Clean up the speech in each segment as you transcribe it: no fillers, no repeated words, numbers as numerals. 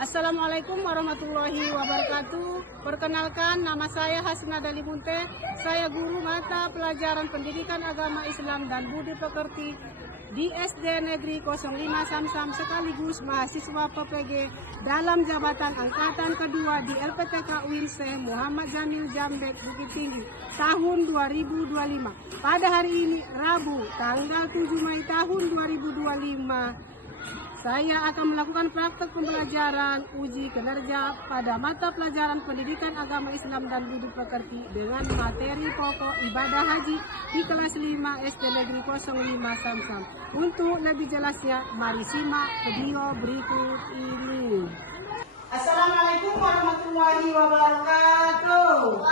Assalamualaikum warahmatullahi wabarakatuh. Perkenalkan, nama saya Hasna Dalimunte. Saya guru mata pelajaran pendidikan agama Islam dan budi pekerti di SD Negeri 05 Samsam, sekaligus mahasiswa PPG dalam jabatan angkatan kedua di LPTK UIN Syekh Muhammad Jamil Jambek Bukit Tinggi tahun 2025. Pada hari ini Rabu tanggal 7 Mei tahun 2025, saya akan melakukan praktek pembelajaran uji kinerja pada mata pelajaran pendidikan agama Islam dan budi pekerti dengan materi pokok ibadah haji di kelas 5 SD Negeri 05 Samsam. Untuk lebih jelasnya, mari simak video berikut ini. Assalamualaikum warahmatullahi wabarakatuh.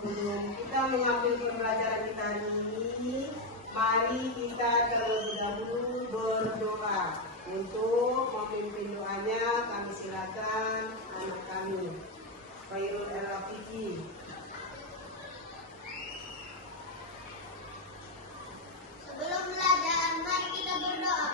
Sebelum kita menyambung pembelajaran kita hari ini, mari kita terlebih dahulu berdoa. Untuk memimpin doanya, kami silakan anak kami, Khairul El-Rafiqi. Sebelum belajar, mari kita berdoa.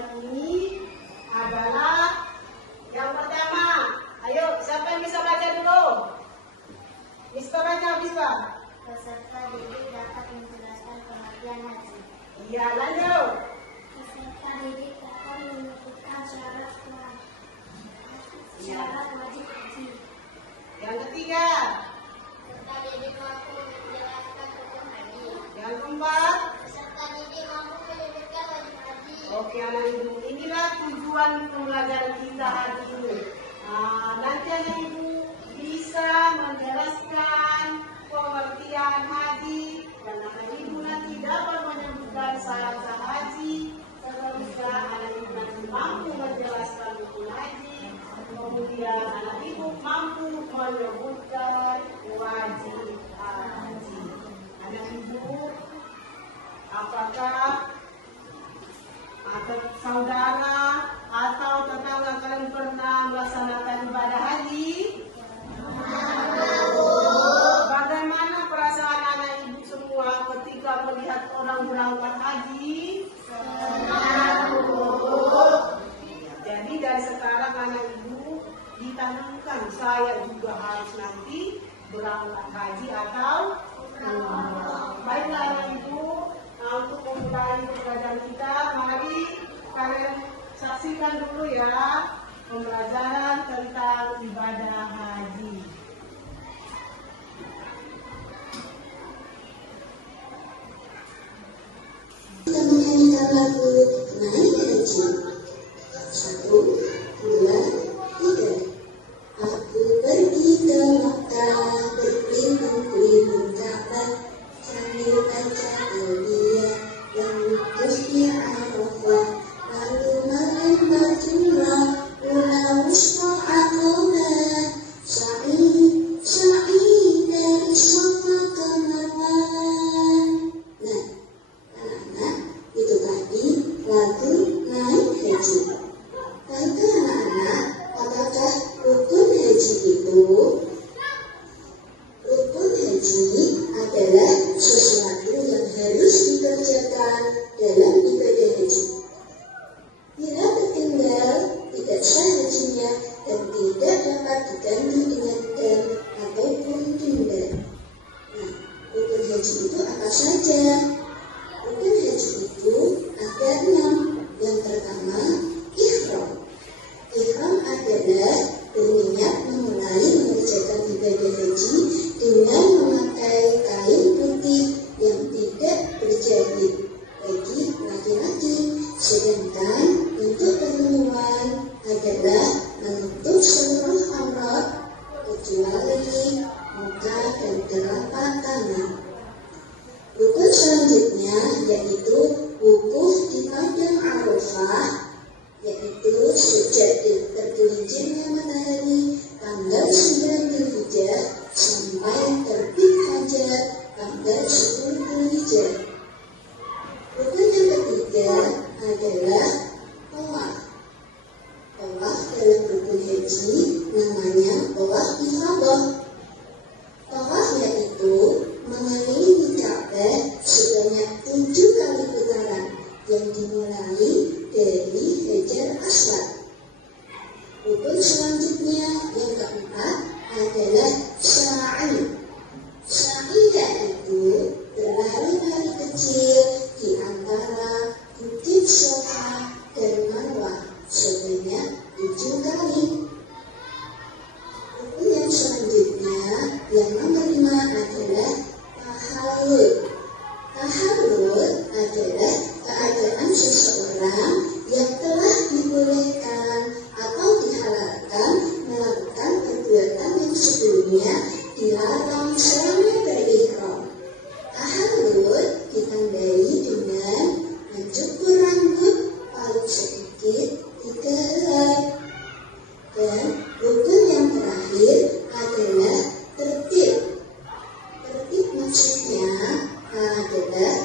pelajaran ini adalah yang pertama. Ayo, siapa yang bisa baca dulu? Bisa baca, bisa? Peserta didik dapat menjelaskan pengertian haji. Iya, lanjut. Peserta didik dapat menentukan syarat wajib haji. Yang ketiga. Peserta didik mampu menjelaskan rukun haji. Yang keempat. Peserta didik mampu menyebutkan wajib haji. Oke, anak ibu, inilah tujuan pembelajaran kita hari ini. Nanti anak ibu bisa menjelaskan pengertian haji dan anak ibu nanti dapat menyebutkan syarat haji. Seterusnya anak ibu nanti mampu menjelaskan rukun haji. Kemudian anak ibu mampu menyebutkan wajib haji. Anak ibu, apakah atau saudara atau tetangga kalian pernah melaksanakan ibadah haji? Bagaimana perasaan anak ibu semua ketika melihat orang berangkat haji? Jadi dari sekarang anak ibu ditanamkan, saya juga harus nanti berangkat haji atau baiklah anak ibu. Untuk memulai pembelajaran kita, mari kalian saksikan dulu ya pembelajaran tentang ibadah haji. Kita menyanyikan lagu Naik Haji. 1, 2, 3. Aku pergi ke Makkah, berkeliling-keliling Ka'bah, sambil baca Al-Biyah yang wukuf di Arafah, lalu melempar jumrah, Ula Wusta Aqabah, sa'i dari Safa ke Marwah. Nah, anak-anak, itu tadi lagu Naik Haji. Tahukah anak-anak, apakah rukun haji itu? Rukun haji adalah sesuatu yang harus dikerjakan dalam ibadah haji. Bila tertinggal, tidak sah hajinya dan tidak dapat diganti dengan dam ataupun tunda. Nah, rukun haji itu apa saja? Rukun haji itu ada 6. Yang pertama, ihram. Ihram adalah berniat memulai mengerjakan ibadah haji dengan memakai kain putih yang tidak berjahit bagi laki-laki, sedangkan untuk perempuan adalah menutup seluruh aurat kecuali muka dan telapak tangan. Rukun selanjutnya yaitu wukuf di padang Arafah, yaitu sejak tergelincirnya matahari tanggal 9 Dzulhijjah sampai terbit fajar tanggal 10 Dzulhijjah. Rukun yang ketiga adalah tawaf. Tawaf dalam rukun haji namanya tawaf ifadah. Tawaf yaitu mengelilingi Ka'bah sebanyak 7 kali putaran yang dimulai dari Hajar Aswad. Rukun selanjutnya yang keempat adalah sa'i. Sa'i yaitu berlari-lari kecil di antara Bukit Safa dan Marwah sebanyak 7 kali. Rukun yang selanjutnya yang nomor 5 adalah tahallul. Tahallul adalah keadaan seseorang yang telah dibolehkan atau dihalalkan melakukan perbuatan yang sebelumnya dilarang selama berihram. Tahallul ditandai dengan mencukur rambut paling sedikit 3 helai. Dan rukun yang terakhir adalah tertib. Tertib maksudnya adalah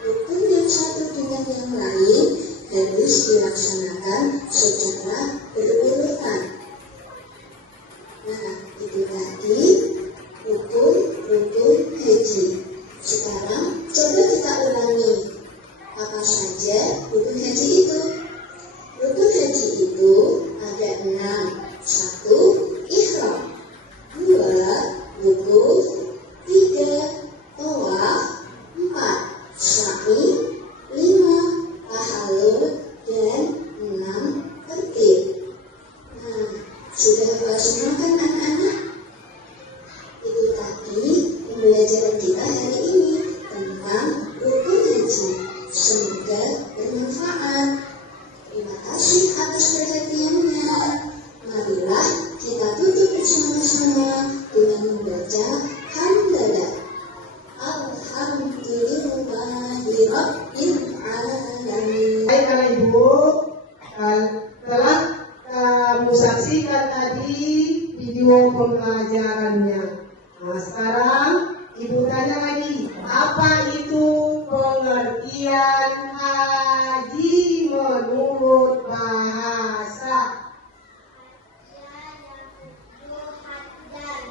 rukun yang satu dengan yang lain harus dilaksanakan secara berurutan. Nah, itu tadi rukun haji. Sekarang coba kita ulangi apa saja rukun haji itu. Rukun haji itu ada 6. 1. Ihram. 2. Wukuf. 3. Tawaf. 4. Sa'i. 5. Tahallul. Dan 6. Tertib. Nah, sudah hafal semua kan anak-anak? Itu tadi pembelajaran kita hari ini tentang rukun haji. Semoga bermanfaat. Terima kasih atas perhatiannya. Marilah kita tutup bersama-sama dengan membaca hamdalah. Alhamdulillahirabbil alamin. Baik Bapak Ibu, telah kamu saksikan tadi video pembelajarannya. Nah, sekarang Ibu tanya lagi, apa itu pengertian haji menurut bahasa? Haddan,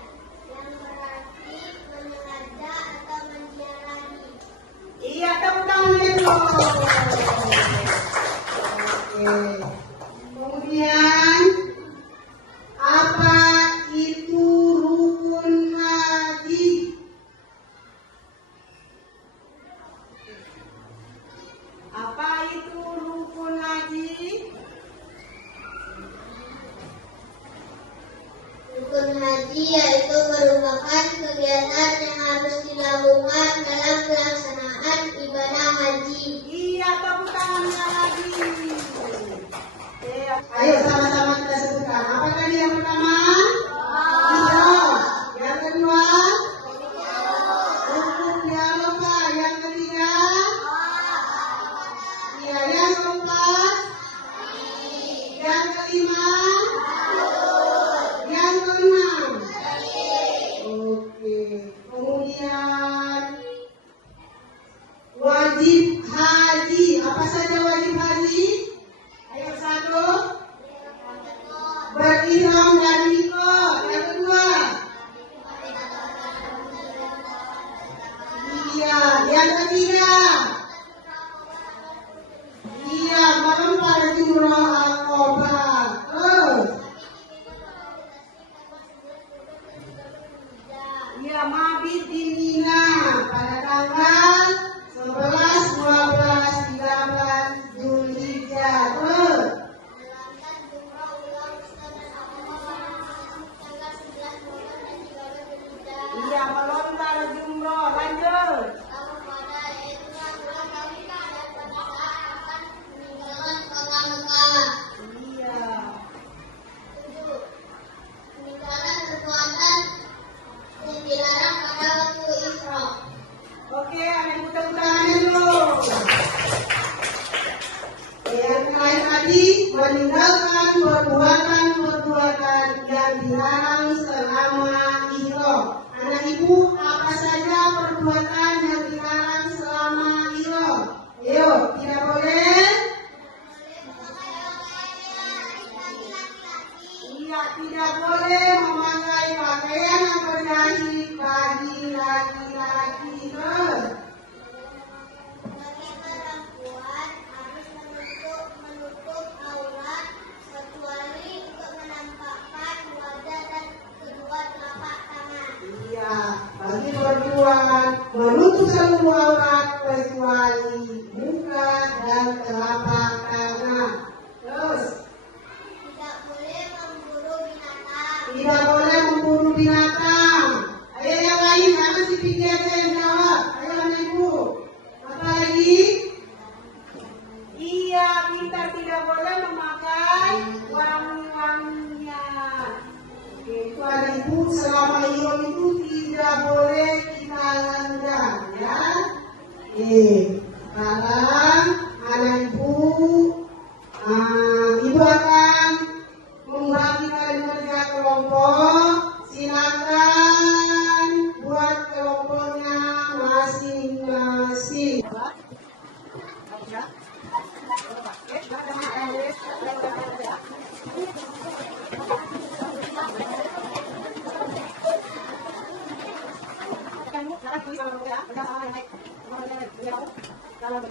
yang berarti menyengaja atau menziarahi. Iya, tepuk tangan dulu. Oke. Kemudian, apa itu rukun haji? Apa itu rukun haji? Rukun haji yaitu merupakan kegiatan yang harus dilakukan dalam pelaksanaan ibadah haji. Iya, tepuk tangannya lagi. Ayo sama-sama kita sebutkan. Apa tadi yang pertama? Ihram. Yang kedua? Rukun yang apa? Yang ketiga? Iya, yang keempat? Yang kelima? Yang keenam? Oke. Kemudian wajib haji. Apa saja wajib haji? Ayo satu. Berihram dan mikot. Yang kedua. Iya. Yang ketiga. Iya. Melempar jumroh Aqabah. Terus. Iya. Mabit di Mina pada tanggal 11, 12, 13 Zulhijjah. Terus. Menjalankan jumrah ulang Islam dan Aqabah tanggal 11 Muharram dan 13 Zulhijjah. Iya, melontar jumroh. Lanjut. Pada yaitu aturan kafirah dan pada saat akan meninggalkan kota Mekah. Iya. 7. Meninggalkan perbuatan yang dilarang pada waktu ihram. Oke, ada yang tepuk tangannya dulu. Yang terakhir tadi, meninggalkan perbuatan-perbuatan yang dilarang selama ihram. Anak ibu, apa saja perbuatan yang dilarang selama ihram? Ayo, tidak boleh. Iya, tidak boleh memakai pakaian yang berdahi bagi laki-laki. Terus. Bagi perempuan harus menutup aurat kecuali untuk menampakkan wajah dan kedua telapak tangan. Iya, bagi perempuan menutup seluruh aurat kecuali muka dan telapak tangan. Terus, Tidak boleh memburu binatang. tidak boleh membunuh binatang. Ayo yang lain, jangan si Pinky aja yang jawab. Ayo anak ibu. Apa lagi? Iya, kita tidak boleh memakai wangi-wanginya. Oke, itu ada ibu selama ihram itu tidak boleh kita langgar ya. Oke, sekarang anak ibu, ibu akan membagi kalian kerja kelompok. Silakan buat kelompoknya masing-masing. Kalau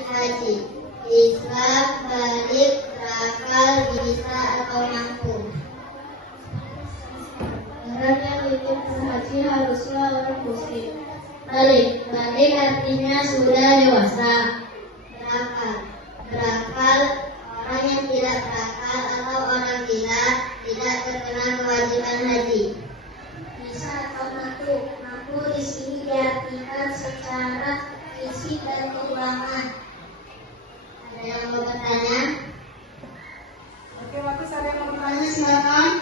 balik haji. Islam, balik, berakal, bisa atau mampu. Orang yang ikut berhaji haruslah orang muslim. Balik artinya sudah dewasa. Berakal, orang yang tidak berakal atau orang gila tidak terkena kewajiban haji. Bisa atau mampu. Mampu di sini diartikan secara fisik dan keuangan. Ada yang mau bertanya? Oke, waktu ada yang mau bertanya silakan.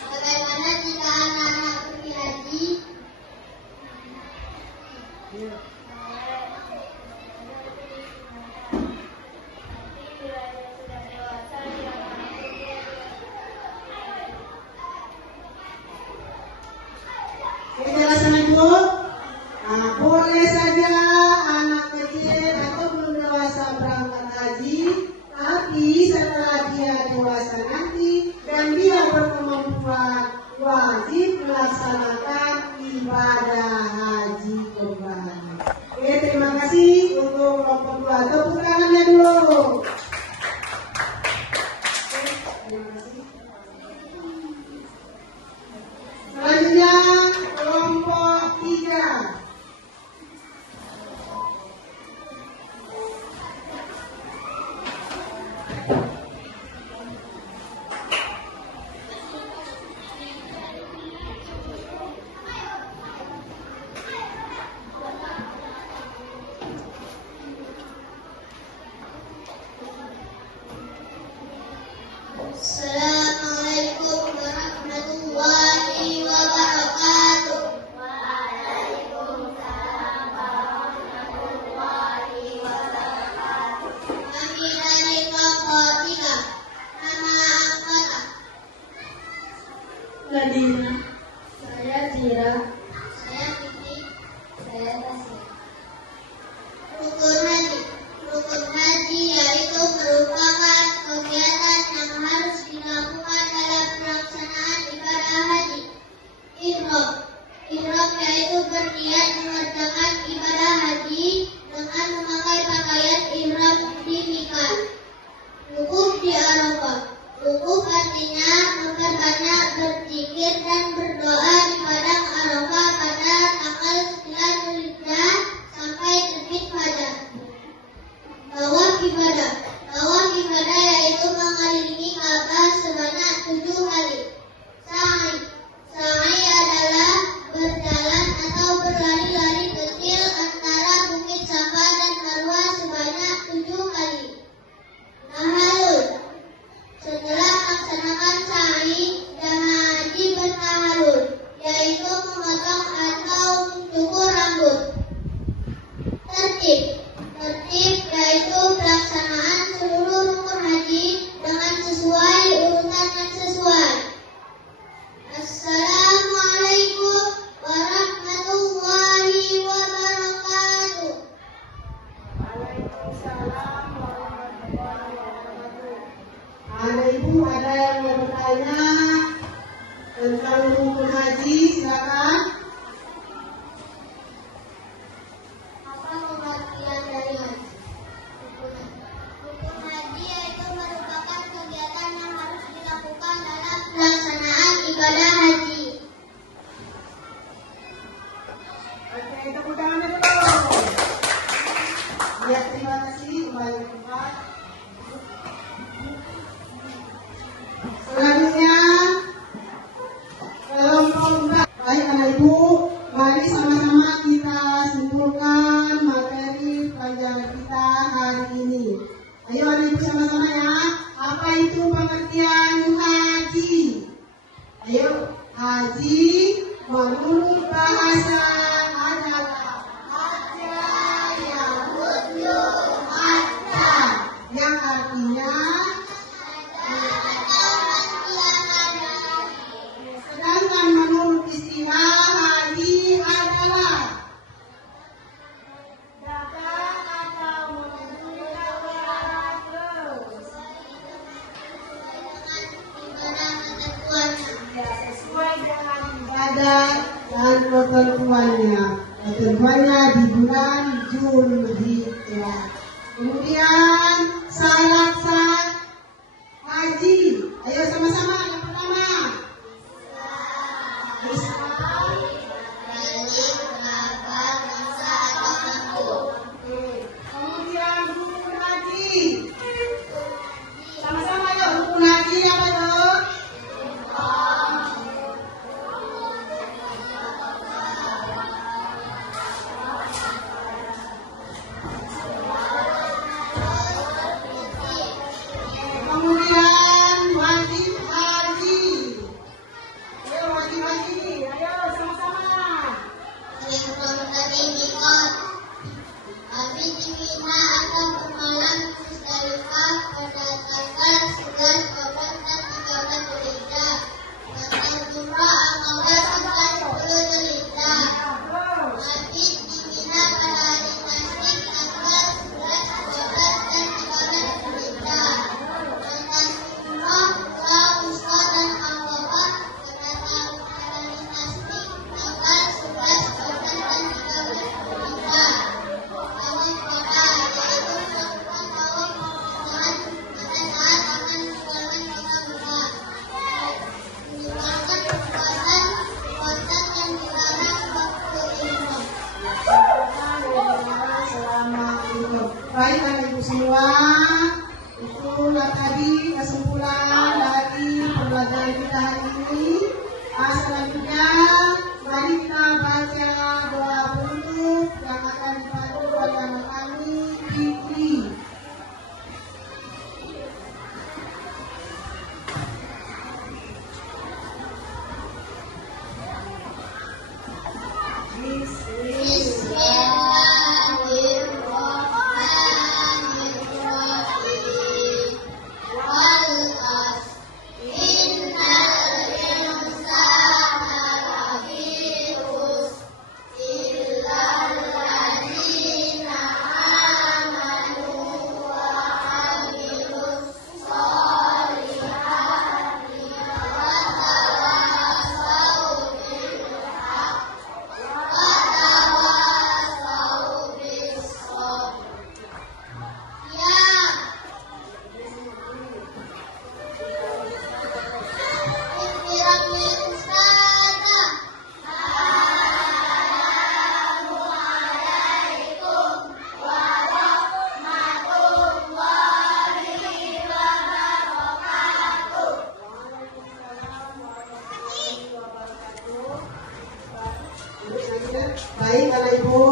Bagaimana jika anak-anak pergi haji? Penjelasan itu, boleh saja anak kecil atau belum dewasa berangkat haji, tapi setelah dia dewasa nanti dan dia berkemampuan wajib melaksanakan ibadah haji kembali. Oke, terima kasih untuk kelompok 2. Tepuk tangannya dulu. Terima kasih. Selanjutnya kelompok 3. Assalamualaikum warahmatullahi wabarakatuh. Waalaikumsalam warahmatullahi wabarakatuh. Kami dari kelompok 3. Nama anggota. Nadina. Saya Zira. Saya Titi. Saya Tasya. Rukun haji yaitu merupakan kegiatan yang harus dilakukan dalam pelaksanaan ibadah haji. Ihram yaitu berniat mengerjakan ibadah haji dengan memakai pakaian ihram di miqat. Wukuf di Arafah. Wukuf artinya memperbanyak berzikir dan berdoa di padang Arafah pada tanggal 9 Dzulhijjah sampai terbit fajar. Tawaf ibadah yaitu mengelilingi Ka'bah sebanyak 7 kali. Sa'i adalah berjalan atau berlari-lari kecil antara Bukit Safa dan Marwah sebanyak 7 kali. Tahalul. Setelah melaksanakan sa'i, jamaah haji bertahalul, yaitu memotong atau mencukur rambut. Tertib yaitu pelaksanaan seluruh rukun haji dengan sesuai urutan yang sesuai. Assalamualaikum warahmatullahi wabarakatuh. Waalaikumsalam warahmatullahi wabarakatuh. Ada ibu, ada yang mau bertanya tentang rukun haji, silakan. Apa pengertian dari haji? Rukun haji yaitu merupakan kegiatan yang harus dilakukan dalam pelaksanaan ibadah haji. Oke, tepuk tangannya dulu. Ya, terima kasih. Kembali ke tempat. Selanjutnya, kelompok 4. Baik, anak ibu, mari sama-sama kita simpulkan materi pelajaran kita hari ini. Ayo anak ibu sama-sama ya. Apa itu pengertian haji? Ayo, haji menurut bahasa adalah haja yang yang artinya sedangkan menurut istilah haji adalah datang atau menunjukkan arah ke keduanya di bulan Zulhijjah. Kemudian syarat-syarat haji. Ayo sama-sama yang pertama. Kemudian rukun haji. Sama-sama yuk, rukun haji apa yuk? Kemudian wajib haji. Ayo wajib haji, ayo sama-sama. Habis di Mina akan bermalam di Musdalifah pada tanggal 11, 12, dan 13 Zulhijjah. Tanggal Jumrah tanggal 10 Zulhijjah. Habis di Mina pada hari Nasyid tanggal 11, 12, dan 13 Zulhijjah. Tanggal Jumrah Pulau Wusta dan Aqabah pada hari Nasyid tanggal 11, 12, dan 13 Zulhijjah. Tawaf wada yaitu melakukan tawaf perpisahan pada saat akan meninggalkan kota Mekah. Meninggalkan perbuatan yang dilarang waktu ihram. Selama itu. Baik Bapak Ibu semua, itulah tadi kesimpulan dari pembelajaran kita hari ini. Selanjutnya mari kita baca doa penutup yang akan dipandu oleh anak kami Fikri. Bismillahirrahmanirrahim. Wal asr. Innal insana lafi khusr. Illa alladzina amanu wa amilus solihati wa tawasaw bil haqq wa tawasaw bis sabr. Ya. Bismillahirrahmanirrahim. Assalamualaikum warahmatullahi wabarakatuh. Baik Bapak Ibu,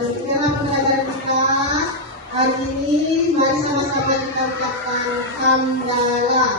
demikianlah pembelajaran kita hari ini. Mari sama-sama kita ucapkan hamdalah.